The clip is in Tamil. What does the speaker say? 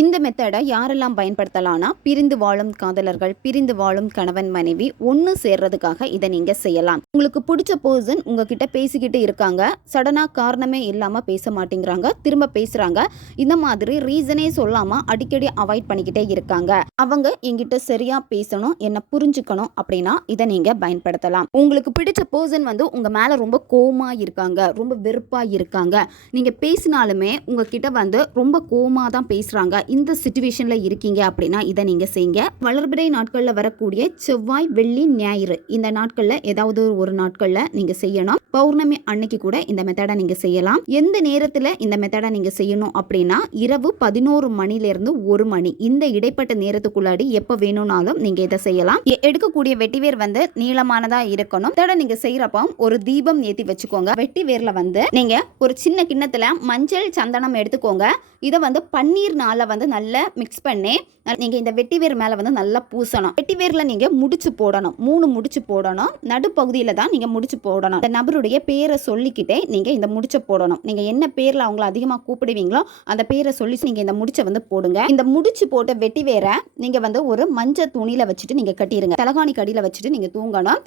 இந்த மெத்தடை யாரெல்லாம் பயன்படுத்தலாம்னா, பிரிந்து வாழும் காதலர்கள், பிரிந்து வாழும் கணவன் மனைவி ஒன்று சேர்றதுக்காக இதை நீங்கள் செய்யலாம். உங்களுக்கு பிடிச்ச பர்சன் உங்ககிட்ட பேசிக்கிட்டு இருக்காங்க, சடனாக காரணமே இல்லாமல் பேச மாட்டேங்கிறாங்க, திரும்ப பேசுகிறாங்க, இந்த மாதிரி ரீசனே சொல்லாமல் அடிக்கடி அவாய்ட் பண்ணிக்கிட்டே இருக்காங்க. அவங்க என்கிட்ட சரியாக பேசணும், என்னை புரிஞ்சுக்கணும் அப்படின்னா இதை நீங்கள் பயன்படுத்தலாம். உங்களுக்கு பிடிச்ச பர்சன் உங்கள் மேலே ரொம்ப கோவமாக இருக்காங்க, ரொம்ப வெறுப்பாக இருக்காங்க, நீங்கள் பேசினாலுமே உங்ககிட்ட ரொம்ப கோவமாக தான் பேசுகிறாங்க, இந்த சிச்சுவேஷனில் இருக்கீங்க அப்படின்னா இதை நீங்கள் செய்யுங்க. வளர்பிறை நாட்களில் வரக்கூடிய செவ்வாய், வெள்ளி, ஞாயிறு இந்த நாட்களில் ஏதாவது ஒரு நாட்களில் நீங்கள் செய்யணும். பௌர்ணமி அன்னைக்கு கூட இந்த மெத்தடை நீங்கள் செய்யலாம். எந்த நேரத்தில் இந்த மெத்தடை நீங்கள் செய்யணும் அப்படின்னா, இரவு 11 மணிலேருந்து 1 மணி இந்த இடைப்பட்ட நேரத்துக்குள்ளாடி எப்போ வேணும்னாலும் நீங்கள் இதை செய்யலாம். எடுக்கக்கூடிய வெட்டிவேர் நீளமானதாக இருக்கணும். மெத்தடை நீங்கள் செய்கிறப்ப ஒரு தீபம் ஏற்றி வச்சுக்கோங்க. வெட்டிவேரில் நீங்கள் ஒரு சின்ன கிண்ணத்தில் மஞ்சள் சந்தனம் எடுத்துக்கோங்க. இதை பன்னீர்னால நல்லா மிக்ஸ் பண்ணி நீங்கள் இந்த வெட்டிவேர் மேலே நல்லா பூசணும். வெட்டிவேரில் நீங்கள் முடிச்சு போடணும், 3 முடிச்சு போடணும். நடுப்பகுதியில் தான் நீங்கள் முடிச்சு போடணும். இந்த நபருடைய பேரை சொல்லிக்கிட்டே நீங்கள் இந்த முடிச்சை போடணும். நீங்கள் என்ன பேரில் அவங்கள அதிகமாக கூப்பிடுவீங்களோ அந்த பேரை சொல்லி நீங்கள் இந்த முடிச்சை போடுங்க. இந்த முடிச்சு போட்ட வெட்டிவேரை நீங்கள் ஒரு மஞ்சள் துணியில் வச்சுட்டு நீங்கள் கட்டிடுங்க. தலகாணி கடியில் வச்சுட்டு நீங்கள் தூங்கணும்.